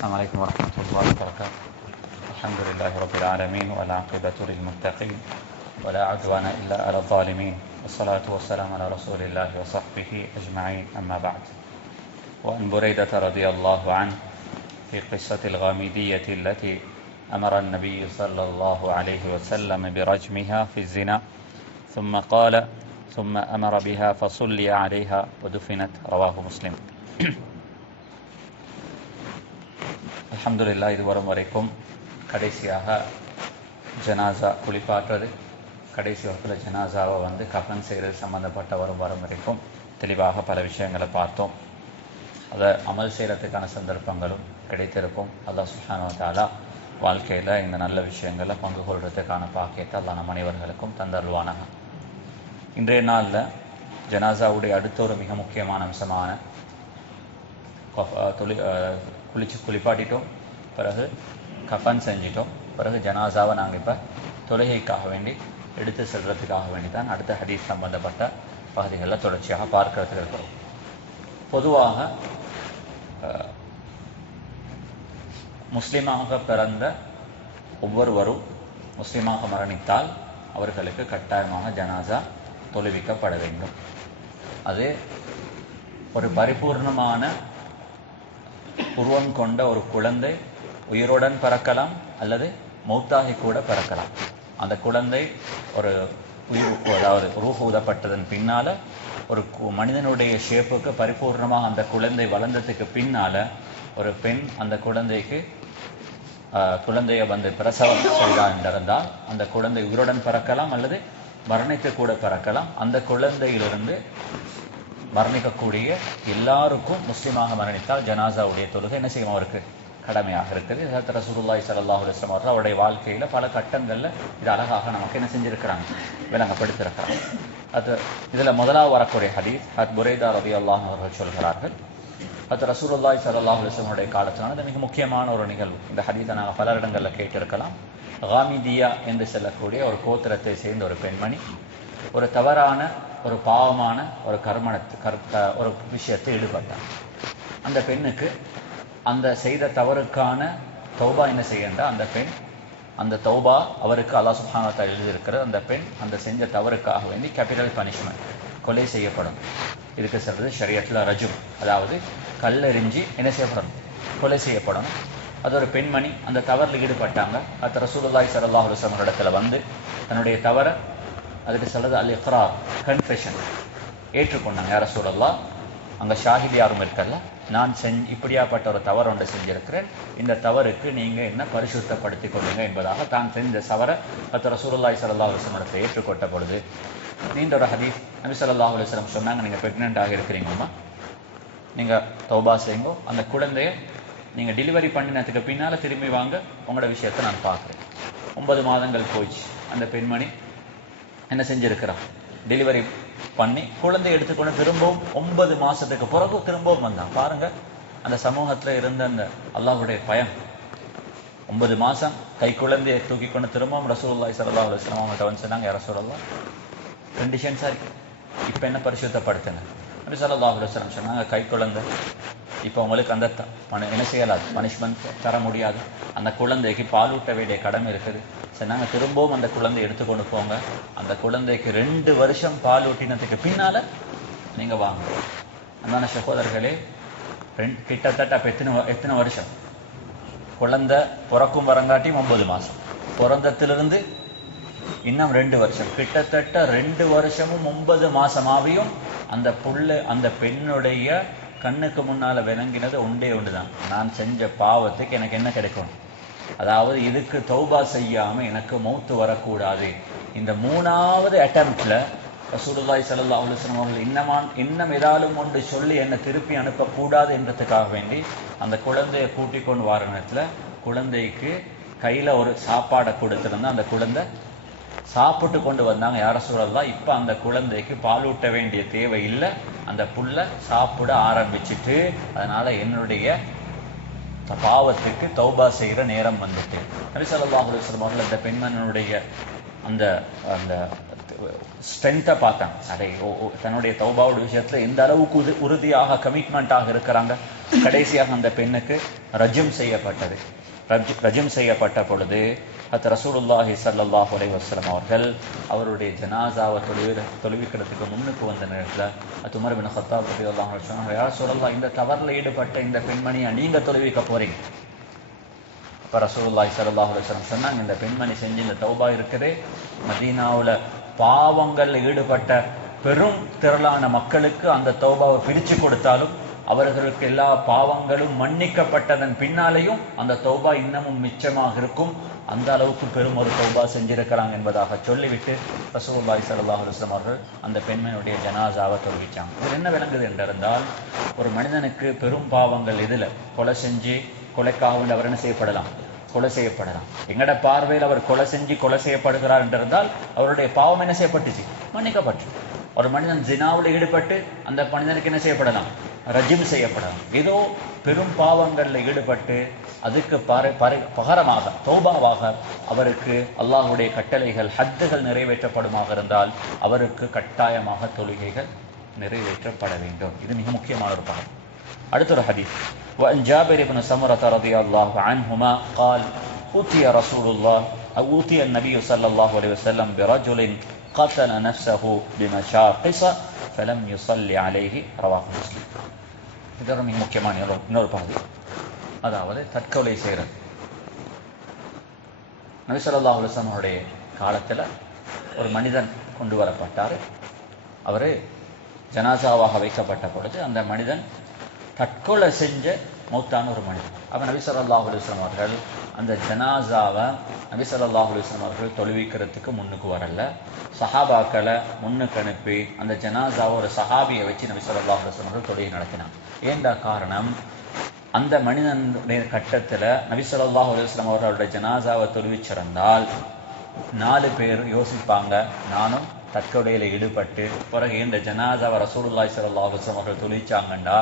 السلام عليكم ورحمة الله وبركاته. الحمد لله رب العالمين والعاقبة للمتقين ولا عدوان إلا على الظالمين والصلاة والسلام على رسول الله وصحبه أجمعين أما بعد. وعن بريدة رضي الله عنه في قصة الغامدية التي أمر النبي صلى الله عليه وسلم برجمها في الزنا ثم قال ثم أمر بها فصلي عليها ودفنت رواه مسلم. அல்ஹம்துலில்லாஹ், இதுவரும் வரைக்கும் கடைசியாக ஜனாசா குளிப்பாட்டுறது, கடைசி வகுப்பில் ஜனாசாவை கஃன் செய்கிறது சம்மந்தப்பட்ட வரும் வரைக்கும் தெளிவாக பல விஷயங்களை பார்த்தோம். அதை அமல் செய்கிறதுக்கான சந்தர்ப்பங்களும் கிடைத்திருக்கும். அல்லாஹ் சுப்ஹானஹு வ தஆலா வாழ்க்கையில் இந்த நல்ல விஷயங்களில் பங்கு கொள்வதற்கான பாக்கியத்தை அல்லாஹ் நம் அனைவர்களுக்கும் தந்தருள்வானாக. இன்றைய நாளில் ஜனாசாவுடைய அடுத்த ஒரு மிக முக்கியமான அம்சமான குளிப்பாட்டிட்டோம், பிறகு கஃன் செஞ்சிட்டோம், பிறகு ஜனாசாவை நாங்கள் இப்போ தொழுகைக்காக வேண்டி எடுத்து செல்றதுக்காக வேண்டி தான் அடுத்த ஹதீஸ் சம்பந்தப்பட்ட பகுதிகளில் தொடர்ச்சியாக பார்க்கறதுக்கு இருக்கிறோம். பொதுவாக முஸ்லீமாக பிறந்த ஒவ்வொருவரும் முஸ்லீமாக மரணித்தால் அவர்களுக்கு கட்டாயமாக ஜனாசா தொழுவிக்கப்பட வேண்டும். அது ஒரு பரிபூர்ணமான உருவம் கொண்ட ஒரு குழந்தை உயிருடன் பிறக்கலாம் அல்லது மௌத்தாகி கூட பிறக்கலாம். அந்த குழந்தை ஒரு உயிர், அதாவது ரூஹ் ஊதப்பட்டதன் பின்னால ஒரு மனிதனுடைய ஷேப்புக்கு பரிபூர்ணமாக அந்த குழந்தை வளர்ந்ததுக்கு பின்னால ஒரு பெண் அந்த குழந்தைய பிரசவம் செய்தால் என்றிருந்தால் அந்த குழந்தை உயிருடன் பிறக்கலாம் அல்லது மரணித்து கூட பிறக்கலாம். அந்த குழந்தையிலிருந்து மரணிக்கக்கூடிய எல்லாருக்கும் முஸ்லீமாக மரணித்தால் ஜனாசாவுடைய தொழுகை என்ன செய்யும், அவருக்கு கடமையாக இருக்குது. ஹஜ்ரத் ரசூலுல்லாஹி ஸல்லல்லாஹு அலைஹி வஸல்லம் அவர்கள் அவருடைய வாழ்க்கையில் பல கட்டங்களில் இது அழகாக நமக்கு என்ன செஞ்சிருக்கிறாங்க, விளங்கப்படுத்திருக்கிறாங்க. அது இதில் முதலாவது வரக்கூடிய ஹதீஸ் ஹஜ்ரத் புரைதா ரலியல்லாஹு அன்ஹு அவர்கள் சொல்கிறார்கள், ஹஜ்ரத் ரசூலுல்லாஹி ஸல்லல்லாஹு அலைஹி வஸல்லம் அவருடைய காலத்திலான இது மிக முக்கியமான ஒரு நிகழ்வு. இந்த ஹதீஸை நாங்கள் பல இடங்களில் கேட்டிருக்கலாம். காமிதியா என்று சொல்லக்கூடிய ஒரு கோத்திரத்தை சேர்ந்த ஒரு பெண்மணி ஒரு தவறான ஒரு பாவமான ஒரு ஒரு விஷயத்தை ஈடுபட்டார். அந்த பெண்ணுக்கு அந்த செய்த தவறுக்கான தௌபா என்ன செய்யண்டா, அந்த பெண் அந்த தௌபா அவருக்கு அல்லாஹ் சுப்ஹானஹு வ தஆலா எழுதியிருக்கிறது. அந்த பெண் அந்த செஞ்ச தவறுக்காக வேண்டி கேபிட்டல் பனிஷ்மெண்ட், கொலை செய்யப்படும். இதுக்கு சொல்றது ஷரியத்தில் ரஜும், அதாவது கல்லெறிஞ்சி என்ன செய்யப்படணும், கொலை செய்யப்படணும். அது ஒரு பெண்மணி அந்த தவறில் ஈடுபட்டாங்க. அது ரசூலுல்லாஹி ஸல்லல்லாஹு அலைஹி வஸல்லம் இடத்துல தன்னுடைய தவறை அதுக்கு சொல்றது அல் இக்ரார், கன்ஃபெஷன், ஏற்றுக்கொண்டாங்க. யார் ரசூலல்லாஹ், அங்கே ஷாஹித் யாரும் இருக்கல, நான் இப்படியாப்பட்ட ஒரு தவறு ஒன்றை செஞ்சிருக்கிறேன், இந்த தவறுக்கு நீங்கள் என்ன பரிசுத்தப்படுத்தி கொள்ளுங்க என்பதாக தான் செஞ்ச தவறை அது ரசூலுல்லாஹி ஸல்லல்லாஹு அலைஹி வஸல்லம் இடத்துல ஏற்றுக்கொண்ட பொழுது நீண்ட ஒரு ஹதீஸ் நபி ஸல்லல்லாஹு அலைஹி வஸல்லம் சொன்னாங்க, நீங்கள் ப்ரெக்னென்ட்டாக இருக்கிறீங்கம்மா, நீங்கள் தௌபா செய்யுங்க, அந்த குழந்தைய நீங்கள் டெலிவரி பண்ணினதுக்கு பின்னால் திரும்பி வாங்க, உங்களோட விஷயத்தை நான் பார்க்குறேன். 9 மாதங்கள் போயிடுச்சு. அந்த பெண்மணி என்ன செஞ்சிருக்கிறான், டெலிவரி பண்ணி குழந்தைய எடுத்துக்கொண்டு திரும்பவும் 9 மாசத்துக்கு பிறகு திரும்பவும் வந்தான். பாருங்க, அந்த சமூகத்துல இருந்த அந்த அல்லாஹ்வுடைய பயம். 9 மாசம் கை குழந்தையை தூக்கி கொண்டு திரும்பவும் ரசூலுல்லாஹி ஸல்லல்லாஹு அலைஹி வஸல்லம் அவங்கள்ட்ட சொன்னாங்க, யா ரசூலல்லாஹ், கண்டிஷன்ஸா இருக்கு, இப்ப என்ன பரிசுத்தப்படுத்துங்க. நபி ஸல்லல்லாஹு அலைஹி வஸல்லம் சொன்னாங்க, கை குழந்தை இப்போ உங்களுக்கு அந்த என்ன செய்யலாது, பனிஷ்மெண்ட் தர முடியாது, அந்த குழந்தைக்கு பாலூட்ட வேண்டிய கடமை இருக்குது. சரி, நாங்கள் திரும்பவும் அந்த குழந்தைய எடுத்துக்கொண்டு போங்க, அந்த குழந்தைக்கு 2 வருஷம் பாலூட்டினதுக்கு பின்னால நீங்க வாங்க. அந்தான சகோதரர்களே, கிட்டத்தட்ட அப்ப எத்தனை வருஷம், குழந்தை பிறக்கும் வரங்காட்டியும் 9 மாசம், பிறந்தத்திலிருந்து இன்னும் 2 வருஷம், கிட்டத்தட்ட 2 வருஷமும் 9 மாசமாவையும் அந்த பெண்ணுடைய கண்ணுக்கு முன்னால விளங்கினது ஒன்றுதான், நான் செஞ்ச பாவத்துக்கு எனக்கு என்ன கிடைக்கும், அதாவது இதுக்கு தௌபா செய்யாம எனக்கு மௌத்து வரக்கூடாது. இந்த 3வது அட்டெம்ப்ட்ல ரசூலுல்லாஹி ஸல்லல்லாஹு அலைஹி வஸல்லம் அவர்கள் இன்னும் ஏதாலும் ஒன்று சொல்லி என்னை திருப்பி அனுப்பக்கூடாது என்றதுக்காக வேண்டி அந்த குழந்தைய கூட்டிக் கொண்டு வர நேரத்துல குழந்தைக்கு கையில ஒரு சாப்பாடை கொடுத்திருந்தா அந்த குழந்தை சாப்பிட்டு கொண்டு வந்தாங்க. யார ரசூலல்லாஹ், இப்ப அந்த குழந்தைக்கு பாலூட்ட வேண்டிய தேவை இல்லை, அந்த புள்ள சாப்பிட ஆரம்பிச்சுட்டு, அதனால என்னுடைய பாவத்துக்கு தௌபா செய்யற நேரம் வந்துட்டு. நபி ஸல்லல்லாஹு அலைஹி வஸல்லம் அவர்கள் அந்த பெண்மணியுடைய அந்த அந்த ஸ்ட்ரென்த்தை பார்த்தாங்க. தன்னுடைய தௌபாவோட விஷயத்துல எந்த அளவுக்கு உறுதியாக கமிட்மெண்ட்டாக இருக்கிறாங்க. கடைசியாக அந்த பெண்ணுக்கு ரஜம் செய்யப்பட்டது. ரஜம் செய்யப்பட்ட பொழுது ரசூலுல்லாஹி ஸல்லல்லாஹு அலைஹி வஸல்லம் அவர்கள் அவருடைய ஜனாசாவை தொழுவிக்கிறதுக்கு முன்னுக்கு வந்த நேரத்தில் உமர் பின் கத்தாப் ரலியல்லாஹு அன்ஹு சொன்னாங்க, யா ரசூலல்லாஹ், இந்த தவறில் ஈடுபட்ட இந்த பெண்மணியை நீங்க தொழுவிக்க போறீங்க. அப்போ ரசூலுல்லாஹி ஸல்லல்லாஹு அலைஹி வஸல்லம் சொன்னாங்க, இந்த பெண்மணி செஞ்சு இந்த தௌபா இருக்குது, மதீனாவில் பாவங்களில் ஈடுபட்ட பெரும் திரளான மக்களுக்கு அந்த தௌபாவை பிரித்து கொடுத்தாலும் அவர்களுக்கு எல்லா பாவங்களும் மன்னிக்கப்பட்டதன் பின்னாலேயும் அந்த தௌபா இன்னமும் மிச்சமாக இருக்கும். அந்த அளவுக்கு பெரும் ஒரு தௌபா செஞ்சிருக்கிறாங்க என்பதாக சொல்லிவிட்டு ரசூலுல்லாஹி ஸல்லல்லாஹு அலைஹி வஸல்லம் அவர்கள் அந்த பெண்மணியுடைய ஜனாசாவை தொழுவிச்சாங்க. இது என்ன விளங்குது என்றிருந்தால், ஒரு மனிதனுக்கு பெரும் பாவங்கள் இதில் கொலை செஞ்சு கொலைக்காக அவர் என்ன செய்யப்படலாம், கொலை செய்யப்படலாம். எங்கட பார்வையில் அவர் கொலை செஞ்சு கொலை செய்யப்படுகிறார் என்றிருந்தால் அவருடைய பாவம் என்ன செய்யப்பட்டுச்சு, மன்னிக்கப்பட்டு. ஒரு மனிதன் ஜினாவில் ஈடுபட்டு அந்த மனிதனுக்கு என்ன செய்யப்படலாம், ரஜிம் செய்யப்படலாம். ஏதோ பெரும் பாவங்களில் ஈடுபட்டு அதுக்கு பகரமாக தௌபாவாக அவருக்கு அல்லாஹுடைய கட்டளைகள் ஹத்துகள் நிறைவேற்றப்படுமாக இருந்தால் அவருக்கு கட்டாயமாக தொழுகைகள் நிறைவேற்றப்பட வேண்டும். இது மிக முக்கியமான ஒரு பாடம். அடுத்த ஒரு ஹதீஸ், وعن جابر بن سمرة رضي الله عنهما قال أوتي رسول الله أو أوتي النبي صلى الله عليه وسلم برجل قتل نفسه بمشاقص فلم يصلي عليه رواه مسلم. இது மிக முக்கியமான இன்னொரு பகுதி. அதாவது தற்கொலை செய்கிறது. நபி ஸல்லல்லாஹு அலைஹி வஸல்லம் அவருடைய காலத்தில் ஒரு மனிதன் கொண்டு வரப்பட்டார். அவர் ஜனாசாவாக வைக்கப்பட்ட பொழுது அந்த மனிதன் தற்கொலை செஞ்ச மௌத்தான ஒரு மனிதன். அப்போ நபி ஸல்லல்லாஹு அலைஹி வஸல்லம் அவர்கள் அந்த ஜனாசாவை நபி ஸல்லல்லாஹு அலைஹி வஸல்லம் அவர்கள் தொழுவிக்கிறதுக்கு முன்னுக்கு வரல. சஹாபாக்களை முன்னுக்கு அனுப்பி அந்த ஜனாசாவை ஒரு சஹாபியை வச்சு நபி ஸல்லல்லாஹு அலைஹி வஸல்லம் அவர்கள் தொழுகை நடத்தினாங்க. ஏண்டா காரணம், அந்த மனிதனுடைய கட்டத்தில் நபி ஸல்லல்லாஹு அலைஹி வஸல்லம் அவர்களுடைய ஜனாசாவை தொழுவிச்சிருந்தால் 4 பேர் யோசிப்பாங்க, நானும் தற்கொலையில் ஈடுபட்டு பிறகு இந்த ஜனாசாவை ரசூலுல்லாஹி ஸல்லல்லாஹு அலைஹி வஸல்லம் அவர்கள் தொழுவிச்சாங்கண்டா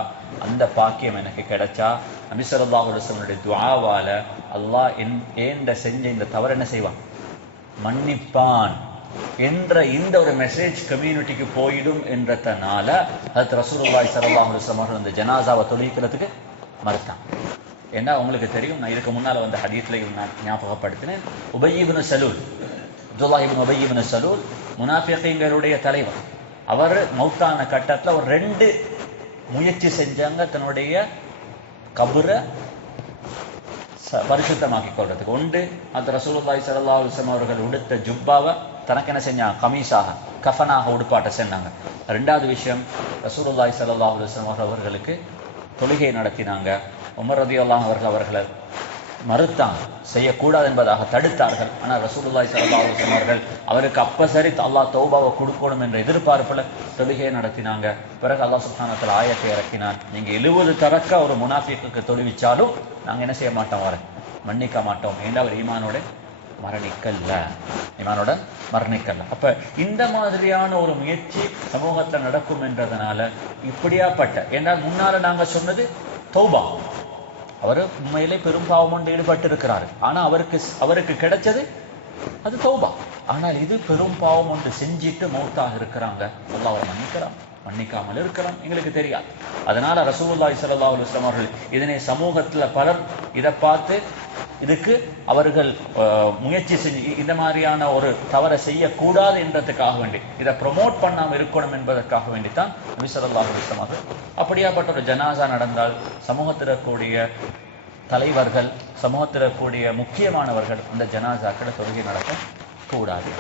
அந்த பாக்கியம் எனக்கு கிடைச்சா நபி ஸல்லல்லாஹு அலைஹி வஸல்லம் துஆவால அல்லாஹ் ஏண்ட செஞ்ச இந்த தவறு என்ன செய்வான், மன்னிப்பான் என்ற இந்த ஒரு மெசேஜ் கம்யூனிட்டிக்கு போயிடும் என்றதனால ஹஜ்ரத் ரசூலுல்லாஹி ஸல்லல்லாஹு அலைஹி வஸல்லம் அவர்கள் அந்த ஜனாசாவை தொழுவிக்கிறதுக்கு மறுத்தான். ஏன்னா உங்களுக்கு தெரியும், நான் இதுக்கு முன்னால் வந்த ஹதீஸ்லையும் நான் ஞாபகப்படுத்தினேன். உபய் இப்னு சலூல், அப்துல்லாஹ் இப்னு உபய் இப்னு சலூல் முனாஃபிகீன்களுடைய தலைவர். அவர் மௌத்தான கட்டத்தில் ஒரு 2 முயற்சி செஞ்சாங்க தன்னுடைய கபரை பரிசுத்தமாக்கி கொள்றதுக்கு. ஒன்று, அந்த ரசூலுல்லாஹி ஸல்லல்லாஹு அலைஹி வஸல்லம் அவர்கள் உடுத்த ஜுப்பாவை தனக்கு என்ன செஞ்சாங்க, கமீஸாக கஃபனாக உடுப்பாட்ட செஞ்சாங்க. 2வது விஷயம், ரசூலுல்லாஹி ஸல்லல்லாஹு அலைஹி வஸல்லம் அவர்களுக்கு தொழுகை நடத்தினாங்க. உமர் ரலியல்லாஹு அன்ஹு அவர்களை மறுத்தாங்க, செய்யக்கூடாது என்பதாக தடுத்தார்கள். ஆனால் ரசூலுல்லாஹி ஸல்லல்லாஹு அலைஹி வஸல்லம் அவர்கள் அவருக்கு அப்ப சரி அல்லாஹ் தௌபாவை கொடுக்கணும் என்ற எதிர்பார்ப்புல தொழுகையை நடத்தினாங்க. பிறகு அல்லாஹ் சுப்ஹானஹு வ தஆலா ஆயத்தை இறக்கினான், நீங்க 70 தரக்க ஒரு முனாஃபிக்குக்கு தொழுவிச்சாலும் நாங்க என்ன செய்ய மாட்டோம், மன்னிக்க மாட்டோம். ஏன்னா அவர் ஈமானோட மரணிக்கல்ல. அப்ப இந்த மாதிரியான ஒரு முயற்சி சமூகத்தில் நடக்கும் என்றதனால இப்படியாப்பட்ட, என்றால் முன்னால நாங்க சொன்னது தௌபா, அவர் உண்மையிலே பெரும் பாவம் ஒன்று ஈடுபட்டு இருக்கிறாரு. ஆனா அவருக்கு கிடைச்சது அது தௌபா. ஆனால் இது பெரும் பாவம் ஒன்று செஞ்சிட்டு மௌத்தாக இருக்கிறாங்க. அல்லாஹ் அவரை மன்னிக்காமல் இருக்கலாம், எங்களுக்கு தெரியாது. அதனால ரசூலுல்லாஹி ஸல்லல்லாஹு அலைஹி வஸல்லம் அவர்கள் இதனை சமூகத்துல பலர் இதை பார்த்து இதுக்கு அவர்கள் முயற்சி செஞ்சு இந்த மாதிரியான ஒரு தவறை செய்யக்கூடாது என்றதுக்காக வேண்டி, இதை ப்ரொமோட் பண்ணாமல் இருக்கணும் என்பதற்காக வேண்டித்தான் நபி ஸல்லல்லாஹு அலைஹி வஸல்லம் அவர்கள் அப்படியாப்பட்ட ஒரு ஜனாசா நடந்தால் சமூகத்தில் இருக்கக்கூடிய தலைவர்கள், சமூகத்தில் இருக்கக்கூடிய முக்கியமானவர்கள் அந்த ஜனாசாக்களை தொழுகை நடத்த கூடாது.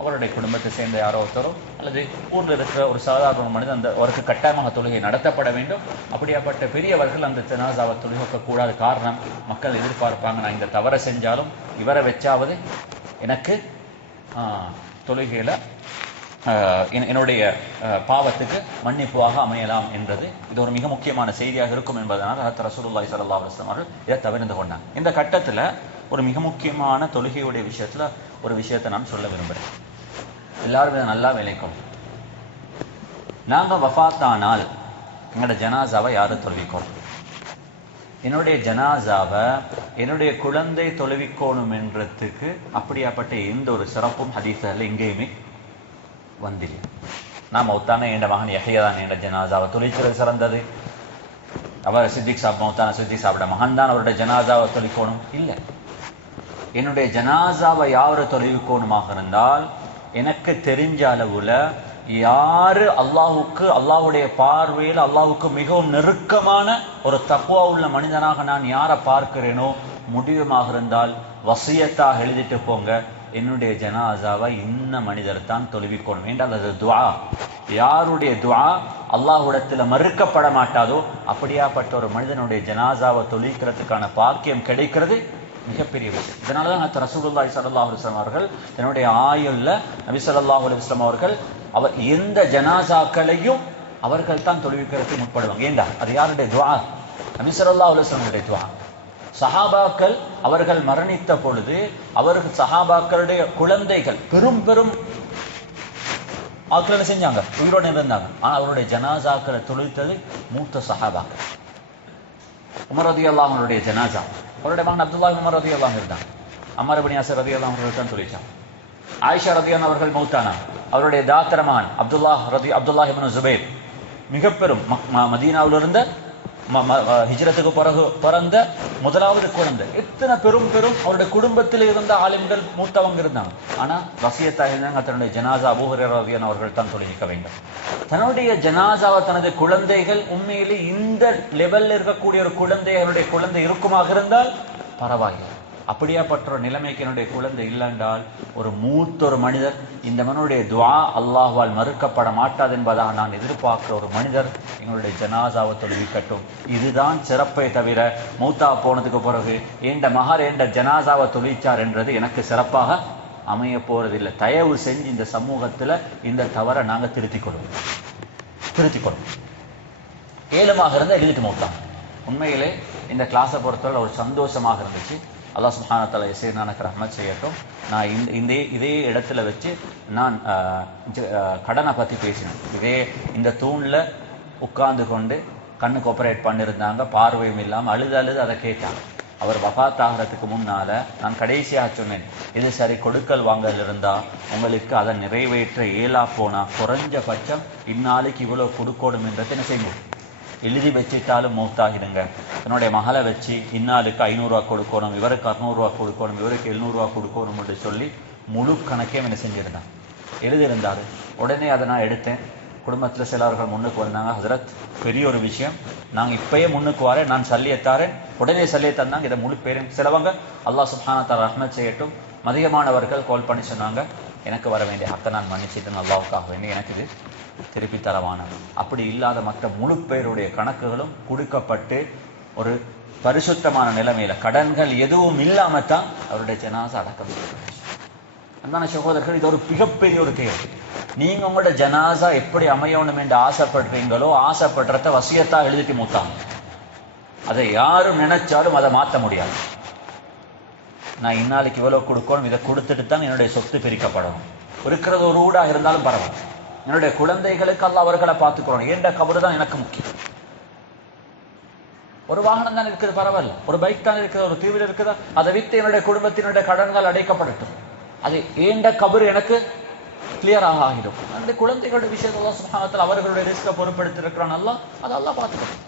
அவருடைய குடும்பத்தை சேர்ந்த யாரோ ஒருத்தரோ அல்லது ஊரில் இருக்கிற ஒரு சாதாரண மனிதன் அந்த அவருக்கு கட்டாயமாக தொழுகை நடத்தப்பட வேண்டும். அப்படியாப்பட்ட பெரியவர்கள் அந்த ஜனாசாவை தொழுகக்கூடாது. காரணம், மக்கள் எதிர்பார்ப்பாங்க, நான் இந்த தவறை செஞ்சாலும் இவரை வச்சாவது எனக்கு தொழுகையில் என்னுடைய பாவத்துக்கு மன்னிப்புவாக அமையலாம் என்றது இது ஒரு மிக முக்கியமான செய்தியாக இருக்கும் என்பதனால் ஹஜ்ரத் ரசூலுல்லாஹி ஸல்லல்லாஹு அலைஹி வஸல்லம் அவர்கள் இதை தவிர்த்து கொண்டாங்க. இந்த கட்டத்தில் ஒரு மிக முக்கியமான தொழுகையுடைய விஷயத்தில் ஒரு விஷயத்தை நான் சொல்ல விரும்புகிறேன். எல்லாரும் இதை நல்லா விளைக்கணும். நாங்கள் வஃபாத்தானால் எங்களோட ஜனாசாவை யாரும் தொழுவிக்கணும். என்னுடைய ஜனாசாவை என்னுடைய குழந்தை தொழுவிக்கணும் என்றதுக்கு அப்படியாப்பட்ட எந்த ஒரு சிறப்பும் ஹதீஸ்ல எங்கேயுமே வந்தில்லை. நான் மௌத்தான என் மகன் யஹ்யா தான் என் ஜனாசாவை தொழுவிக்கிறது சிறந்தது, அவர் சித்திக் சாப் மௌத்தான சித்திக் சாப்பிட மகன் தான் அவருடைய ஜனாசாவை தொழிக்கணும் இல்லை. என்னுடைய ஜனாசாவை யாரு தொழுவிக்கோணுமாக இருந்தால் எனக்கு தெரிஞ்ச அளவுல யாரு அல்லாஹுக்கு அல்லாஹுடைய பார்வையில் அல்லாஹுக்கு மிகவும் நெருக்கமான ஒரு தக்வா உள்ள மனிதனாக நான் யாரை பார்க்கிறேனோ முடிவுமாக இருந்தால் வசியத்தாக எழுதிட்டு போங்க, என்னுடைய ஜனாசாவை இன்ன மனிதர் தான் தொழுவிக்கணும் என்றால் அது துஆ. யாருடைய துஆ அல்லாஹ்விடத்துல மறுக்கப்பட மாட்டாதோ அப்படியாப்பட்ட ஒரு மனிதனுடைய ஜனாசாவை தொழுவிக்கிறதுக்கான பாக்கியம் கிடைக்கிறது மிகப்பெரிய விஷயம். இதனாலதான் ரசூலுல்லாஹி ஸல்லல்லாஹு அலைஹி வஸல்லம் அவர்கள் தன்னுடைய ஆயுள்ல நபி ஸல்லல்லாஹு அலைஹி வஸல்லம் அவர்கள் அவர் எந்த ஜனாசாக்களையும் அவர்கள் தான் தொழுவிக்கிறதுக்கு முற்படுவாங்க. ஏண்டா அது யாருடைய துஆ? நபி ஸல்லல்லாஹு அலைஹி வஸல்லம் துஆ. சஹாபாக்கள் அவர்கள் மரணித்த பொழுது அவர்கள் சஹாபாக்களுடைய குழந்தைகள் பெரும் பெரும் ஆக்களை செஞ்சாங்க, உயிரோடு இருந்தாங்க. ஆனா அவருடைய ஜனாசாக்களை தொழுவித்தது மூத்த சஹாபாக்கள். உமர் ரலியல்லாஹு அன்ஹுடைய ஜனாசா அவருடைய மகன் அப்துல்லாஹ் உமர் ரலியல்லாஹு இருந்தாங்க. அம்மார் இப்னு யாசிர் ரலியல்லாஹு அவர்கள் தான் தொழுவிச்சாங்க. ஆயிஷா ரலியல்லாஹு அவர்கள் மௌத்தானா. அவருடைய தாத்தர மகன் அப்துல்லாஹ் இப்னு ஜுபைர் மிக பெரும் மதீனாவில் இருந்த ஹிஜ்ரத்துக்கு பிறகு பிறந்த முதலாவது குழந்தை. எத்தனை பெரும் பெரும் அவருடைய குடும்பத்தில் இருந்த ஆலிம்கள் மூத்தவங்க இருந்தாங்க. ஆனா வசியத்தாக இருந்தாங்க தன்னுடைய ஜனாசா அபூ ஹுரைரா ரலியல்லாஹு அவர்கள் தான் தொழுவிக்க வேண்டும். தன்னுடைய ஜனாசாவை தனது குழந்தைகள் உண்மையிலே இந்த லெவல்ல இருக்கக்கூடிய ஒரு குழந்தைகளுடைய குழந்தை இருக்குமாக இருந்தால் பரவாயில்லை. அப்படியாப்பட்ட ஒரு நிலைமைக்கு என்னுடைய குழந்தை இல்லைன்றால் ஒரு மூத்த ஒரு மனிதர் இந்த மனுடைய துஆ அல்லாஹ்வால் மறுக்கப்பட மாட்டாது என்பதாக நான் எதிர்பார்க்கிற ஒரு மனிதர் எங்களுடைய ஜனாசாவை தொழுவிக்கட்டும். இதுதான் சிறப்பை தவிர மௌத்தா போனதுக்கு பிறகு என்ற மகர் என்ற ஜனாசாவை தொழுவிச்சார் என்றது எனக்கு சிறப்பாக அமைய போறதில்லை. தயவு செஞ்சு இந்த சமூகத்துல இந்த தவறை நாங்க திருத்திக்கொள்ளும். ஏழுமாக இருந்தால் எழுதிட்டு மௌத்தாங்க. உண்மையிலே இந்த கிளாஸை பொறுத்தவரை ஒரு சந்தோஷமாக இருந்துச்சு. அல்லாஹ் சுப்ஹானஹு வ தஆலா எனக்கு ரஹ்மத் செய்யட்டும். நான் இதே இடத்துல வச்சு நான் கடனை பற்றி பேசினேன். இந்த தூணில் உட்கார்ந்து கொண்டு கண்ணுக்கு ஆப்ரேட் பண்ணியிருந்தாங்க, பார்வையும் இல்லாமல் அழுது அதை கேட்டாங்க. அவர் வஃபாத் ஆகிறதுக்கு முன்னால் நான் கடைசியாக சொன்னேன், இது சரி கொடுக்கல் வாங்கல் இருந்தால் உங்களுக்கு அதை நிறைவேற்ற இயலா போனால் குறைஞ்சபட்சம் இந்நாளைக்கு இவ்வளோ கொடுக்கணும் என்றதை என்ன செய்யும், எழுதி வச்சுட்டாலும் மௌத்தாகிடுங்க. என்னுடைய மகளை வச்சு இன்னாளுக்கு 500 ரூபா கொடுக்கணும், இவருக்கு 600 ரூபா கொடுக்கணும், இவருக்கு 700 ரூபா கொடுக்கணும் என்று சொல்லி முழு கணக்கையும் என்ன செஞ்சிருந்தேன், எழுதியிருந்தாரு. உடனே அதை நான் எடுத்தேன். குடும்பத்தில் சிலர்கள் முன்னுக்கு வந்தாங்க, ஹசரத் பெரிய ஒரு விஷயம், நாங்கள் இப்பயே முன்னுக்கு வரேன், நான் சல்லியத்தாரேன். உடனே சல்லியை தந்தாங்க. இதை முழு பேரும் சிலவங்க அல்லாஹ் சுப்ஹானஹு வ தஆலா ரஹ்மத் செய்யட்டும். அதிகமானவர்கள் கால் பண்ணி சொன்னாங்க, எனக்கு வர வேண்டிய ஹக்கை நான் மன்னிச்சிட்டேன், அல்லாஹ்வுக்காக வேண்டி எனக்கு இது திருப்பி தரவான. அப்படி இல்லாத மற்ற முழு பேருடைய கணக்குகளும் கொடுக்கப்பட்டு ஒரு பரிசுத்தமான நிலைமையில கடன்கள் எதுவும் இல்லாமத்தான் அவருடைய ஜனாசா அடக்கம் செய்யப்பட்டுச்சு. அன்பான சகோதரர்கள், இது ஒரு மிகப்பெரிய ஒரு கேள்வி. நீங்க உங்களோட ஜனாசா எப்படி அமையணும் என்று ஆசைப்படுறீங்களோ ஆசைப்படுறத வசியத்தா எழுதிட்டு மூத்தாங்க. அதை யாரும் நினைச்சாலும் அதை மாற்ற முடியாது. நான் இந்நாளைக்கு இவ்வளவு கொடுக்கணும், இதை கொடுத்துட்டு தான் என்னுடைய சொத்து பிரிக்கப்படணும். இருக்கிறது ஒரு ஊடாக இருந்தாலும் பரவாயில்ல, என்னுடைய குழந்தைகளுக்கு அல்லாஹ் அவர்களை பார்த்துக்கணும். ஏண்ட கபரு தான் எனக்கு முக்கியம். ஒரு வாகனம் தான் இருக்குது, பரவாயில்ல. ஒரு பைக் தான் இருக்குது, ஒரு டிவியில் இருக்குதா, அதை வித்து என்னுடைய குடும்பத்தினுடைய கடன்கள் அடைக்கப்படட்டும். அது ஏண்ட கபரு எனக்கு கிளியராக ஆகிடும். அந்த குழந்தைகளுடைய விஷயத்தை அல்லாஹ் சுப்ஹானஹு வ தஆலா அவர்களுடைய ரிஸ்கை பொறுப்படுத்தி இருக்கிறான். அல்லாஹ் அதை அல்லாஹ் பார்த்துக்கணும்.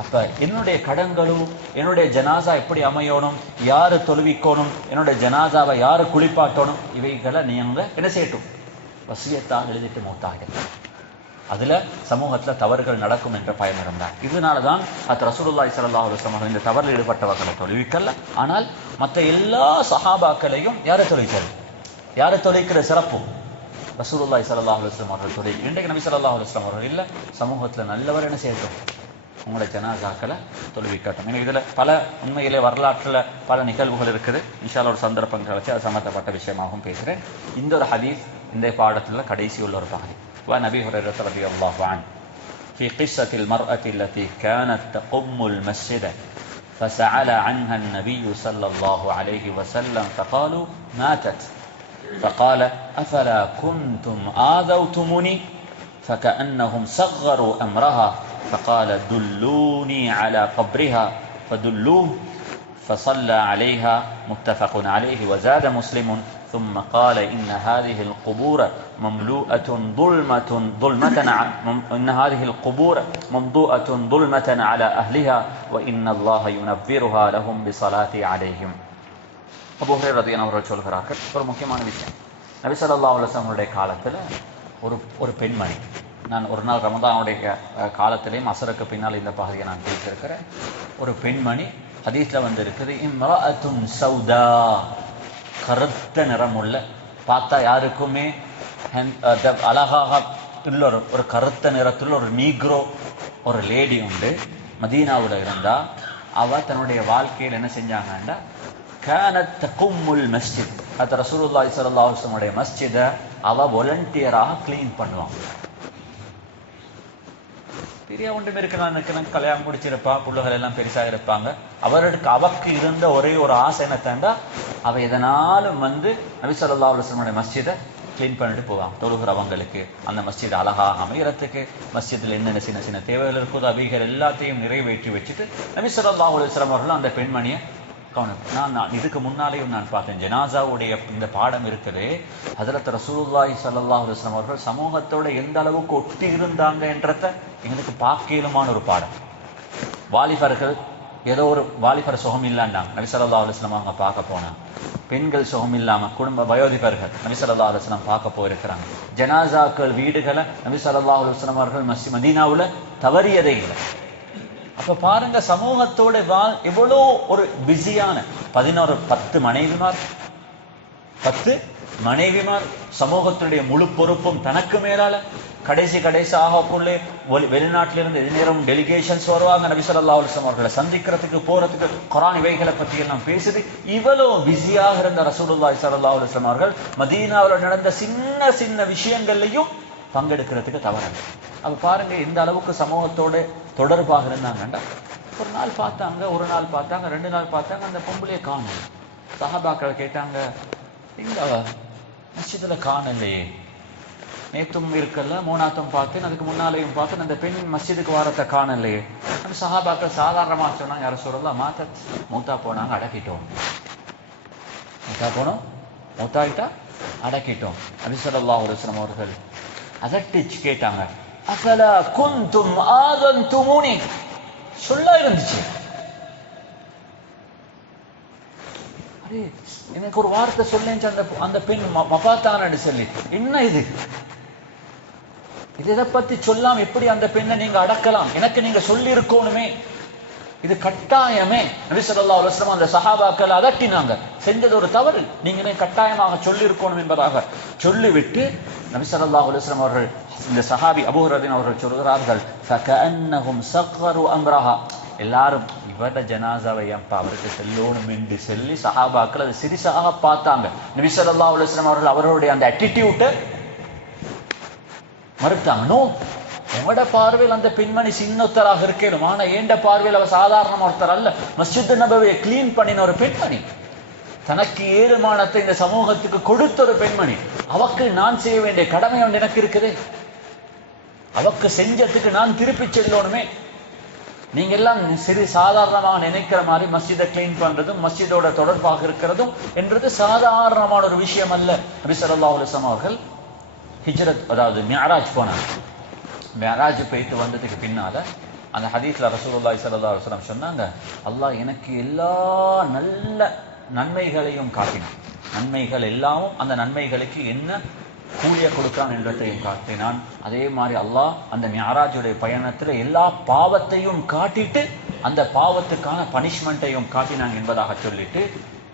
அப்ப என்னுடைய கடன்களும் என்னுடைய ஜனாசா எப்படி அமையணும், யாரு தொழுவிக்கணும், என்னுடைய ஜனாசாவை யாரு குளிப்பாட்டணும், இவைகளை நீங்க என்ன செய்யட்டும், வசியத்தாக எழுதிட்டு மூத்தாக. அதுல சமூகத்துல தவறுகள் நடக்கும் என்ற பயம் இருந்தார். இதனாலதான் ரசூலுல்லாஹி ஸல்லல்லாஹு அலைஹி வஸல்லம் இந்த தவறில் ஈடுபட்டவர்களை தொழுவிக்கல. ஆனால் மற்ற எல்லா சஹாபாக்களையும் யாரை தொழுவிக்கிறது, யாரை தொழுவிக்கிற சிறப்பு ரசூலுல்லாஹி ஸல்லல்லாஹு அலைஹி வஸல்லம் அவர்கள் தொழுவி. இன்றைக்கு நபி ஸல்லல்லாஹு அலைஹி வஸல்லம் அவர்கள் இல்ல, சமூகத்துல நல்லவர் என்ன செய்யட்டும், உங்களுடைய ஜனாசாக்களை தொழுவிக்கட்டும். ஏன்னா இதுல பல உண்மையிலே வரலாற்றுல பல நிகழ்வுகள் இருக்குது. இன்ஷா அல்லாஹ் ஒரு சந்தர்ப்பங்கள் வச்சு அது சம்பந்தப்பட்ட விஷயமாகவும் பேசுறேன். இந்த ஒரு ஹதீஸ் இந்த பாடத்துல கடைசி உள்ள ஒரு பகுதி. وَنَبِي هُرَيْرَةَ رَضِيَ اللَّهُ عَنْهُ في قصة المرأة التي كانت تقم المسجد فسأل عنها النبي صلى الله عليه وسلم فقالوا ماتت فقال أفلا كنتم آذوتموني فكأنهم صغروا أمرها فقال دلوني على قبرها فدلوه فصلى عليها متفق عليه. وزاد مسلم ثم قال إن هذه القبور مملوءة ظلمة إن هذه القبور مملوءة ظلمة على أهلها وإن الله ينبرها لهم بصلاة عليهم. அபூ ஹுரைரா ரலியல்லாஹு அன்ஹு சொல்கிறார்கள், ஒரு முக்கியமான விஷயம். நபி ஸல்லல்லாஹு அலைஹி வஸல்லம் உடைய காலத்தில் ஒரு பெண்மணி, நான் ஒரு நாள் ரமதானுடைய காலத்திலேயும் அசருக்கு பின்னால் இந்த பகுதியை நான் பேசியிருக்கிறேன். ஒரு பெண்மணி ஹதீஸ்ல வந்து இருக்குது, இம்ரஅத்துன் சௌதா, கருத்த நிறமுள்ள, பார்த்தா யாருக்குமே அழகாக உள்ள ஒரு கருத்த நிறத்தில் ஒரு நீக்ரோ ஒரு லேடி உண்டு, மதீனாவில் இருந்தா. அவ தன்னுடைய வாழ்க்கையில் என்ன செஞ்சாங்கன்னா, கானத் தகும்முல் மஸ்ஜித், அது ரசூலுல்லாஹி ஸல்லல்லாஹு அலைஹி வஸல்லம் உடைய மஸ்ஜிதை அவ வாலண்டியராக கிளீன் பண்ணுவாங்க. பெரிய ஒன்றுமே இருக்கிறான், கல்யாணம் முடிச்சிருப்பா, பிள்ளைகள் எல்லாம் பெருசாக இருப்பாங்க. அவக்கு இருந்த ஒரே ஒரு ஆசை என்ன தாண்டா, அவ எதனாலும் வந்து நபி ஸல்லல்லாஹு அலைஹி வஸல்லம் மஸ்ஜிதை கிளீன் பண்ணிட்டு போவாங்க. தொழுகிறவங்களுக்கு அந்த மஸ்ஜித் அழகாக அமைகிறதுக்கு, மஸ்ஜிதில் என்னென்ன சின்ன சின்ன தேவைகள் இருக்குதோ அவைகள் எல்லாத்தையும் நிறைவேற்றி வச்சுட்டு நபி ஸல்லல்லாஹு அலைஹி வஸல்லம் அவர்கள் அந்த பெண்மணியை நான் இதுக்கு முன்னாலேயும் நான் பார்த்தேன். ஜனாசாவுடைய இந்த பாடம் இருக்குது. ஹஜ்ரத் ரசூலுல்லாஹி ஸல்லல்லாஹு அலைஹி வஸல்லம் அவர்கள் சமூகத்தோட எந்த அளவுக்கு ஒட்டி இருந்தாங்க என்றத எங்களுக்கு பார்க்கலுமான ஒரு பாடம். வாலிபர்கள் ஏதோ ஒரு வாலிபர் சுகம் இல்லாண்டாங்க, நபி ஸல்லல்லாஹு அலைஹி வஸல்லம் அவங்க பார்க்க போனாங்க. பெண்கள் சுகம் இல்லாம குடும்ப வயோதிபர்கள் நபி ஸல்லல்லாஹு அலைஹி வஸல்லம் பார்க்க போயிருக்கிறாங்க. ஜனாசாக்கள் வீடுகளை நபி ஸல்லல்லாஹு அலைஹி வஸல்லம் அவர்கள் மதீனாவுல தவறியதே இல்லை. அப்ப பாருங்க, சமூகத்தோட எவ்வளோ ஒரு பிஸியான 10 மனைவிமார் சமூகத்துடைய முழு பொறுப்பும் தனக்கு மேலால. கடைசியாக வெளிநாட்டிலிருந்து எது நேரம் டெலிகேஷன்ஸ் வருவாங்க நபி ஸல்லல்லாஹு அலைஹி வஸல்லம் அவர்களை சந்திக்கிறதுக்கு போறதுக்கு, குர்ஆன் இவைகளை பற்றி எல்லாம் பேசுது. இவ்வளோ பிஸியாக இருந்த ரசூலுல்லாஹி ஸல்லல்லாஹு அலைஹி வஸல்லம் அவர்கள் மதீனாவில் நடந்த சின்ன சின்ன விஷயங்கள்லையும் பங்கெடுக்கிறதுக்கு தவறாங்க. அப்ப பாருங்க எந்த அளவுக்கு சமூகத்தோட தொடர்பாக இருந்தாங்கண்டா. ஒரு நாள் பார்த்தாங்க, 2 நாள் பார்த்தாங்க, அந்த பொம்பளையை காணும். சஹாபாக்கள் கேட்டாங்க, எங்க மஸ்ஜிதுல காணலையே, நேத்தும் இருக்கல, 3ஆத்தும் பார்த்தேன், அதுக்கு முன்னாலேயும் பார்த்தேன், அந்த பெண் மஸ்ஜிதுக்கு வாரத்தை காணலையே. அந்த சஹாபாக்கள் சாதாரணமா சொன்னாங்க, யார சொல்லலாம், மூத்தா போனாங்க, அடக்கிட்டோம். மூத்தாயிட்டா அடக்கிட்டோம். நபி ஸல்லல்லாஹு அலைஹி வஸல்லம் அவர்கள் அதட்டிச்சு கேட்டாங்க, அஃபலா குன்தும் ஆதன்துமுனி, சொல்ல இருந்துச்சு. அரே எனக்கு ஒரு வார்த்தை சொல்லேன்னு அந்த பெண் மபாத்தானு சொல்லி, என்ன இது இதை பத்தி சொல்லாம் எப்படி அந்த பெண்ணை நீங்க அடக்கலாம், எனக்கு நீங்க சொல்லி இருக்கணுமே, இது கட்டாயமே. நபி ஸல்லல்லாஹு அலைஹி வஸல்லம் அந்த சஹாபாக்கள் அதட்டினாங்க, செஞ்சது ஒரு தவறு, நீங்க கட்டாயமாக சொல்லி இருக்கணும் என்பதாக சொல்லிவிட்டு நபி ஸல்லல்லாஹு அலைஹி வஸல்லம் அவர்கள், இந்த சஹாபி அபூ ஹுரைரா அவர்கள் சொல்கிறார்கள், ஃபகஅன்னஹும் ஸகரு அம்ரஹா, எல்லாரும் இவர ஜனாசாவை ஏன்பா அவருக்கு செல்லணும் என்று சொல்லி சஹாபாக்கள் அதை சிறிசாக பார்த்தாங்க. நபி ஸல்லல்லாஹு அலைஹி வஸல்லம் அவர்கள் அவர்களுடைய அந்த அட்டிடியூட்டை மறுத்தாங்க. நோ, உங்களோட பார்வையில் அந்த பெண்மணி சின்னொத்தராக இருக்கணும், ஆனா ஏண்ட பார்வையில் அவ சாதாரண ஒருத்தர் அல்ல, மஸ்ஜித் நபவியை கிளீன் பண்ணின ஒரு பெண்மணி, தனக்கு ஏழுமானத்தை இந்த சமூகத்துக்கு கொடுத்த ஒரு பெண்மணி. அவக்கு நான் செய்ய வேண்டிய கடமை ஒன்று எனக்கு இருக்குது, அவக்கு செஞ்சதுக்கு நான் திருப்பி செல்லணுமே. நீங்க எல்லாம் சாதாரணமாக நினைக்கிற மாதிரி மஸ்ஜிதை கிளீன் பண்றதும் மஸ்ஜிதோட தொடர்பாக இருக்கிறதும் என்றது சாதாரணமான ஒரு விஷயம் அல்ல. நபி ஸல்லல்லாஹு அலைஹி வஸல்லம் அவர்கள் ஹிஜ்ரத், அதாவது மிஅராஜ் போனாங்க. மிஅராஜ் போயிட்டு வந்ததுக்கு பின்னால அந்த ஹதீஸ்ல ரசூலுல்லாஹி ஸல்லல்லாஹு அலைஹி வஸல்லம் சொன்னாங்க, அல்லாஹ் எனக்கு எல்லா நல்ல நன்மைகளையும் காட்டினான், நன்மைகள் எல்லாமும் அந்த நன்மைகளுக்கு என்ன கூலிய கொடுக்கிறான் என்றதையும் காட்டினான். அதே மாதிரி அல்லாஹ் அந்த மிஅராஜுடைய பயணத்துல எல்லா பாவத்தையும் காட்டிட்டு அந்த பாவத்துக்கான பனிஷ்மெண்ட்டையும் காட்டினாங்க என்பதாக சொல்லிட்டு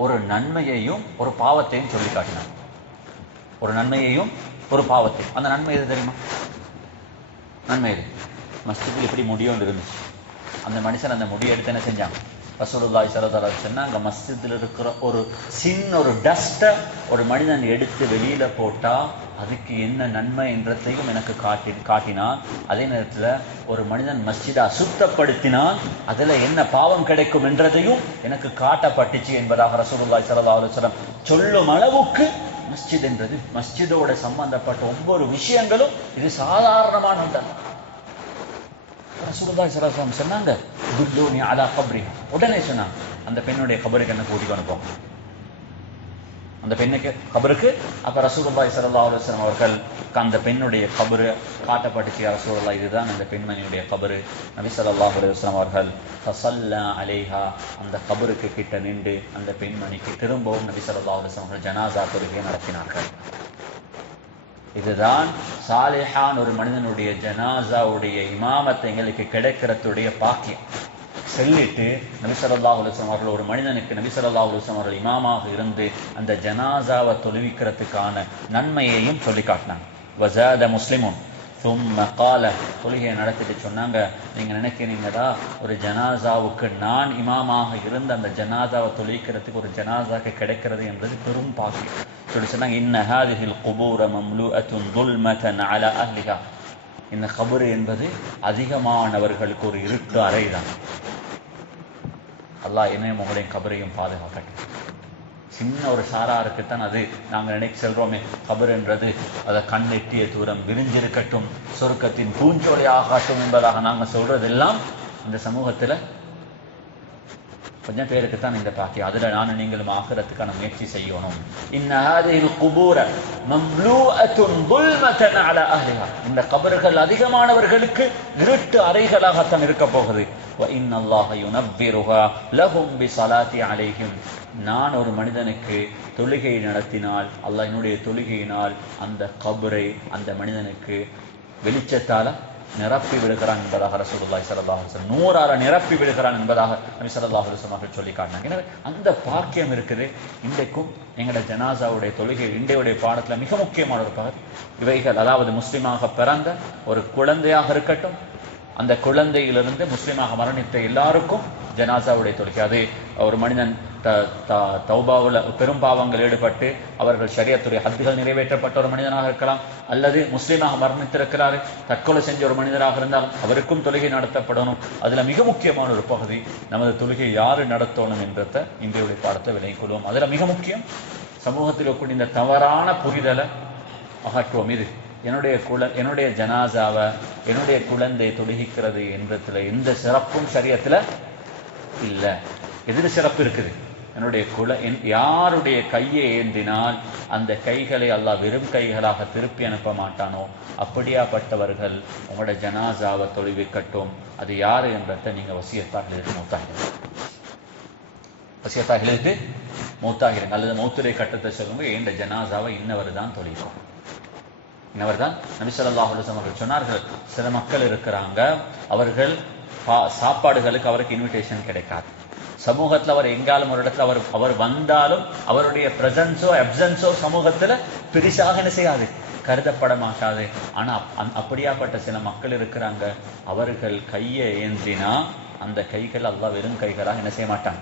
ஒரு நன்மையையும் ஒரு பாவத்தையும் சொல்லி காட்டினான். ஒரு நன்மையையும் ஒரு பாவத்தையும். அந்த நன்மை எது தெரியுமா? நன்மை எது? மஸ்ஜிதில் எப்படி முடியும் இருந்துச்சு, அந்த மனுஷன் அந்த முடியை எடுத்து என்ன செஞ்சாங்க, ரசூலுல்லாஹி ஸல்லல்லாஹு அலைஹி வஸல்லம் சொன்னாங்க, மஸ்ஜிதில் இருக்கிற ஒரு சின்ன ஒரு டஸ்ட்டை ஒரு மனிதன் எடுத்து வெளியில போட்டா அதுக்கு என்ன நன்மை என்றதையும் எனக்கு காட்டினான். அதே நேரத்தில் ஒரு மனிதன் மஸ்ஜிதை அசுத்தப்படுத்தினால் அதுல என்ன பாவம் கிடைக்கும் என்றதையும் எனக்கு காட்டப்பட்டுச்சு என்பதாக ரசூலுல்லாஹி ஸல்லல்லாஹு அலைஹி வஸல்லம் சொல்லும் அளவுக்கு மஸ்ஜித் என்றது, மஸ்ஜிதோட சம்பந்தப்பட்ட ஒவ்வொரு விஷயங்களும் இது சாதாரணமான ஒன்றல்ல. ரசூலுல்லாஹி ஸல்லல்லாஹு அலைஹி வஸல்லம் சொன்னாங்க, துல்லூனி அலா கப்ரி, உடனே சொன்னாங்க அந்த பெண்ணுடைய கபருக்கு என்ன கூட்டிக் கொண்டு போங்க. அந்த பெண்ணுக்கு கபருக்கு. அப்ப ரசூலுல்லாஹி ஸல்லல்லாஹு அலைஹி வஸல்லம் அவர்கள் அந்த பெண்ணுடைய கபரு காட்டப்பட்டுச்சு. ரசூலுல்லாஹ் இதுதான் அந்த பெண்மணியுடைய கபரு. நபி ஸல்லல்லாஹு அலைஹி வஸல்லம் அவர்கள் ஃபஸல்லா அலைஹா அந்த கபருக்கு கிட்ட நின்று அந்த பெண்மணிக்கு திரும்பவும் நபி ஸல்லல்லாஹு அலைஹி வஸல்லம் அவர்கள் ஜனாஸா தொழுகையை நடத்தினார்கள். இதுதான் சாலிஹான் ஒரு மனிதனுடைய ஜனாஸாவுடைய இமாமத்தை எங்களுக்கு கிடைக்கிறதுடைய பாக்கியம். சொல்லிட்டு நபி ஸல்லல்லாஹு அலைஹி வஸல்லம் அவர்கள் ஒரு மனிதனுக்கு நபி ஸல்லல்லாஹு அலைஹி வஸல்லம் அவர்கள் இமாமாக இருந்து அந்த ஜனாஸாவை தொழுவிக்கிறதுக்கான நன்மையையும் சொல்லி காட்டினாங்க. வஸாத முஸ்லிமுன் ثم قال தொழுகையை நடத்திட்டு சொன்னாங்க, நீங்க நினைக்கிறீங்கடா ஒரு ஜனாஸாவுக்கு நான் இமாமாக இருந்து அந்த ஜனாஸாவை தொழுவிக்கிறதுக்கு ஒரு ஜனாஸாக்கு கிடைக்கிறது என்பது பெரும் பாக்கியம் சொல்லி சொன்னாங்க. இன்ன ஹாதிஹில் குபூர மம்லூஅத்துன் துல்மதன் அலா அஹ்லிஹா. இந்த கபரு என்பது அதிகமானவர்களுக்கு ஒரு இருட்டு அறை தான். அல்லாஹ் என்னையும் உங்களையும் கபரையும் பாதுகாக்கட்டும். சின்ன ஒரு சாராருக்குத்தான் அது நாங்கள் நினைக்க செல்றோமே கபர் என்றது அதை கண்ணெட்டிய தூரம் விரிஞ்சிருக்கட்டும், சொர்க்கத்தின் பூஞ்சோலை ஆகாட்டும் என்பதாக நாங்கள் சொல்றதெல்லாம் இந்த சமூகத்துல கொஞ்சம் பேருக்குத்தான் இந்த பாக்கியம். அதுல நானும் நீங்களும் ஆகிறதுக்கான முயற்சி செய்யணும். இன்ன ஹாதிஹில் குபூர மம்லூஅத்துன் துல்மதன் அலா அஹ்லிஹா. இந்த கபர்கள் அதிகமானவர்களுக்கு இருட்டு அறைகளாகத்தான் இருக்க போகுது. வ இன்னல்லாஹ யுனவ்விருஹா லஹும் பிஸலாத்தி அலைஹிம். நான் ஒரு மனிதனுக்கு தொழுகை நடத்தினால் அல்லாஹ் என்னுடைய தொழுகையினால் அந்த கபரை அந்த மனிதனுக்கு வெளிச்சத்தால நிரப்பி விடுகிறான் என்பதாக ரசூலுல்லாஹி ஸல்லல்லாஹு அலைஹி வஸல்லம் 100 நிரப்பி விடுகிறான் என்பதாக நபி ஸல்லல்லாஹு அலைஹி வஸல்லம் சொல்லி காட்டினாங்க. எனவே அந்த பாக்கியம் இருக்குது. இன்றைக்கும் எங்களுடைய ஜனாஸாவுடைய தொழுகை இன்றையுடைய பாடத்துல மிக முக்கியமான ஒரு பகுதி இவைகள். அதாவது முஸ்லிமாக பிறந்த ஒரு குழந்தையாக இருக்கட்டும், அந்த குழந்தையிலிருந்து முஸ்லிமாக மரணித்த எல்லாருக்கும் ஜனாஸாவுடைய தொழுகை. அது ஒரு மனிதன் தௌபாவில் பெரும் பாவங்கள் ஈடுபட்டு அவர்கள் ஷரியத்துடைய ஹத்துகள் நிறைவேற்றப்பட்ட ஒரு மனிதனாக இருக்கலாம், அல்லது முஸ்லீமாக மரணித்திருக்கிறாரு தற்கொலை செஞ்ச ஒரு மனிதராக இருந்தால் அவருக்கும் தொழுகை நடத்தப்படணும். அதுல மிக முக்கியமான ஒரு பகுதி நமது தொழுகை யாரு நடத்தணும் என்றத இந்தியாவுடைய பாடத்தை விலகிக் கொள்வோம். அதுல மிக முக்கியம் சமூகத்தில் கூடிய இந்த தவறான புரிதலை அகற்றுவோம். இது என்னுடைய ஜனாஸாவை என்னுடைய குழந்தை தொழுகிக்கிறது என்றதுல எந்த சிறப்பும் ஷரியத்துல இல்ல. எதிர் சிறப்பு இருக்குது. யாருடைய கையை ஏந்தினால் அந்த கைகளை அல்லாஹ் வெறும் கைகளாக திருப்பி அனுப்ப மாட்டானோ அப்படியாப்பட்டவர்கள் உங்களோட ஜனாஸாவை தொழுவிக்கட்டும். அது யாரு என்றதை நீங்க வசியத்தாக எழுதி மூத்தாகிறீங்க. வசியத்தாக எழுதி மூத்தாகிறீங்க அல்லது மௌத்துரை கட்டத்தை சொல்லுங்க, என்ற ஜனாஸாவை இன்னவர் தான் தொழுவோம். இன்னவர் தான். நபி ஸல்லல்லாஹு அலைஹி வஸல்லம் அவர்கள் சொன்னார்கள், சில மக்கள் இருக்கிறாங்க, அவர்கள் சாப்பாடுகளுக்கு அவருக்கு இன்விடேஷன் கிடைக்காது. சமூகத்துல அவர் எங்காலும் ஒரு இடத்துல அவர் வந்தாலும் அவருடைய பிரசன்ஸோ அப்சன்ஸோ சமூகத்துல பெரிசாக என்ன செய்யாது, கருதப்பட மாட்டாது. ஆனா அப்படியாப்பட்ட சில மக்கள் இருக்கிறாங்க, அவர்கள் கையை ஏந்தினா அந்த கைகள் அல்லாஹ் வெறும் கைகளாக என்ன செய்ய மாட்டான்,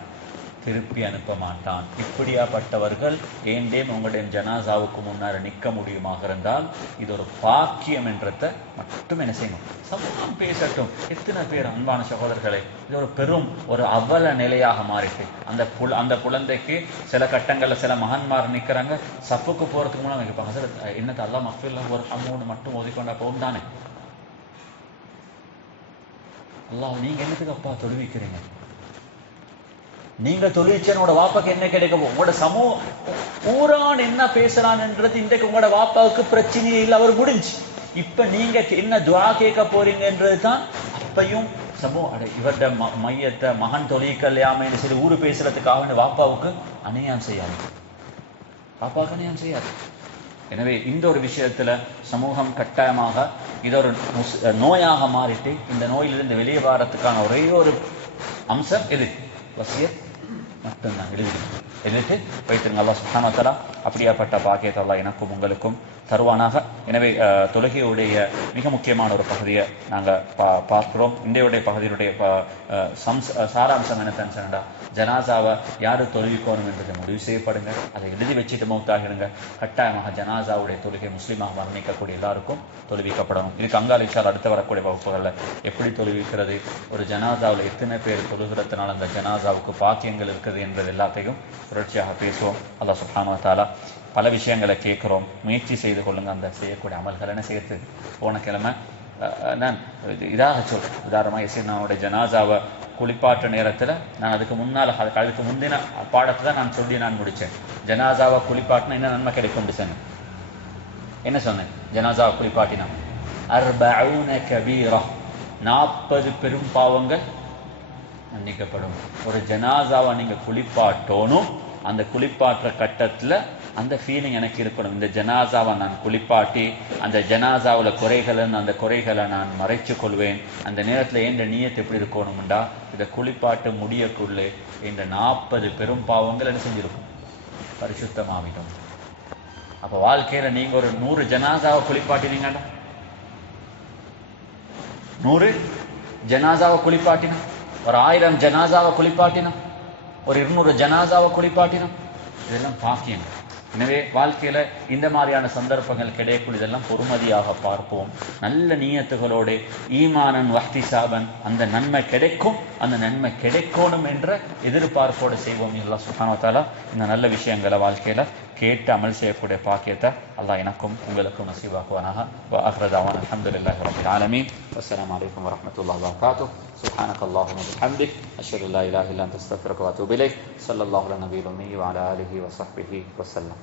திருப்பி அனுப்ப மாட்டான். இப்படியாப்பட்டவர்கள் ஏண்டேம் உங்களுடைய ஜனாஸாவுக்கு முன்னாடி நிற்க முடியுமாக இருந்தால் இது ஒரு பாக்கியம் என்றதை மட்டும் என்ன செய்யணும், சமூகம் பேசட்டும். எத்தனை பேர் அன்பான சகோதரர்களே, இது ஒரு பெரும் ஒரு அவல நிலையாக மாறிட்டு அந்த குழந்தைக்கு சில கட்டங்கள்ல சில மகன்மார் நிற்கிறாங்க, சப்புக்கு போறதுக்கு முன்னாடி வைப்பாங்க, என்னத்தை அல்லாஹ் மஃபில்லாஹு வர்ஹம்ஹு மட்டும் ஓதிக்கொண்டா போகும் தானே. அல்லாஹ் நீங்க என்னத்துக்கு அப்பா தொழுவிக்கிறீங்க, நீங்க தொழிற்சனோட வாப்பாக்கு என்ன கிடைக்கும், உங்களோட ஊரான் என்ன பேசுறான்ன்றது இன்றைக்கு உங்களோட வாப்பாவுக்கு பிரச்சனையே இல்லை, அவர் முடிஞ்சு. இப்ப நீங்க என்ன துஆ கேட்க போறீங்கன்றது தான் அப்பையும் இவருடைய மையத்தை மகன் தொழிற்கல்யாமன்னு சொல்லி ஊரு பேசுறதுக்காக வாப்பாவுக்கு அநியாயம் செய்யாது, பாப்பாவுக்கு அநியாயம் செய்யாது. எனவே இந்த ஒரு விஷயத்துல சமூகம் கட்டாயமாக இது ஒரு நோயாக மாறிட்டு இந்த நோயிலிருந்து வெளியே வாரத்துக்கான ஒரே ஒரு அம்சம் எது, வசியத் மட்டும்தான். எழுதிட்டு வைத்திருங்க. அல்லாஹ் சுப்ஹானஹு வ தஆலா அப்படியாப்பட்ட பாக்கியத்தை அல்லாஹ் எனக்கும் உங்களுக்கும் தருவானாக. எனவே தொழுகையுடைய மிக முக்கியமான ஒரு பகுதியை நாங்கள் பார்க்கிறோம். இந்தியாவுடைய பகுதியினுடைய சாராம்சம் என்ன சொன்னா, ஜனாசாவை யாரு தொழுவிக்கணும் என்றதை முடிவு செய்யப்படுங்க, அதை எழுதி வச்சுட்டு மௌத்தாகிடுங்க. கட்டாயமாக ஜனாசாவுடைய தொழுகை முஸ்லீமாக மரணிக்கக்கூடிய எல்லாருக்கும் தொழுவிக்கப்படணும். இதுக்கு அங்காலிச்சால் அடுத்து வரக்கூடிய வகுப்புகளில் எப்படி தொழுவிக்கிறது, ஒரு ஜனாசாவில் எத்தனை பேர் தொழுகிறதுனால அந்த ஜனாசாவுக்கு பாக்கியங்கள் இருக்குது என்பது எல்லாத்தையும் தொடர்ச்சியாக பேசுவோம். அல்லாஹ் சுப்ஹானஹு வ தஆலா பல விஷயங்களை கேட்குறோம், முயற்சி செய்து கொள்ளுங்க. அந்த செய்யக்கூடிய அமல்கள் என்ன செய்யறது, போன கிழமை நான் இதாக சொல்றேன், உதாரணமாக எசினாவுடைய ஜனாசாவை குளிப்பாற்ற நேரத்தில் நான் அதுக்கு முந்தின பாடத்தை தான் நான் சொல்லி நான் முடித்தேன். ஜனாசாவை குளிப்பாட்டினா என்ன நன்மை கிடைக்கும் சொன்னேன். என்ன சொன்னேன்? ஜனாசாவை குளிப்பாட்டினா 40 கபீரா, 40 பெரும் பாவங்கள் மன்னிக்கப்படும். ஒரு ஜனாசாவை நீங்க குளிப்பாட்டணும். அந்த குளிப்பாற்ற கட்டத்தில் அந்த ஃபீலிங் எனக்கு இருக்கணும். இந்த ஜனாசாவை நான் குளிப்பாட்டி அந்த ஜனாசாவில் அந்த குறைகளை நான் மறைச்சு கொள்வேன். அந்த நேரத்தில் என்ற நியத்து எப்படி இருக்கணும்டா, இதை குளிப்பாட்டு முடியக்குள்ளே இந்த 40 பெரும் பாவங்கள் என்ன செஞ்சிருக்கும், பரிசுத்தமாகிடும். அப்போ வாழ்க்கையில் நீங்கள் ஒரு 100 ஜனாசாவை குளிப்பாட்டினீங்கடா, 100 ஜனாசாவை குளிப்பாட்டினா, ஒரு 1000 ஜனாசாவை குளிப்பாட்டினா, ஒரு 200 ஜனாசாவை குளிப்பாட்டினா, இதெல்லாம் பாக்கியம். எனவே வாழ்க்கையில் இந்த மாதிரியான சந்தர்ப்பங்கள் கிடைக்கும். இதெல்லாம் பொறுமதியாக பார்ப்போம். நல்ல நீயத்துகளோடு ஈமானன் வஹ்திசாபன் அந்த நன்மை கிடைக்கும், அந்த நன்மை கிடைக்கணும் என்ற எதிர்பார்ப்போடு செய்வோம். அல்லாஹ் சுப்ஹானஹு வ தஆலா இந்த நல்ல விஷயங்களை வாழ்க்கையில் கேட்டு அமல் செய்யக்கூடிய பாக்கியத்தை அல்லாஹ் எனக்கும் உங்களுக்கும் நசீபாக்குவானாக. வ ஆகிரு தஅவானா அல்ஹம்துலில்லாஹி ரப்பில் ஆலமீன். வஸ்ஸலாமு அலைக்கும் வரஹ்மத்துல்லாஹி வபரகாத்துஹு. சுப்ஹானக அல்லாஹும்ம வபிஹம்திக் அஷ்ஹது அல்லா இலாஹா இல்லா அன்த அஸ்தக்ஃபிருக வ அத்தூபு இலைக். ஸல்லல்லாஹு அலா நபியில் உம்மி வ அலா ஆலிஹி வ ஸஹ்பிஹி வஸல்லம்.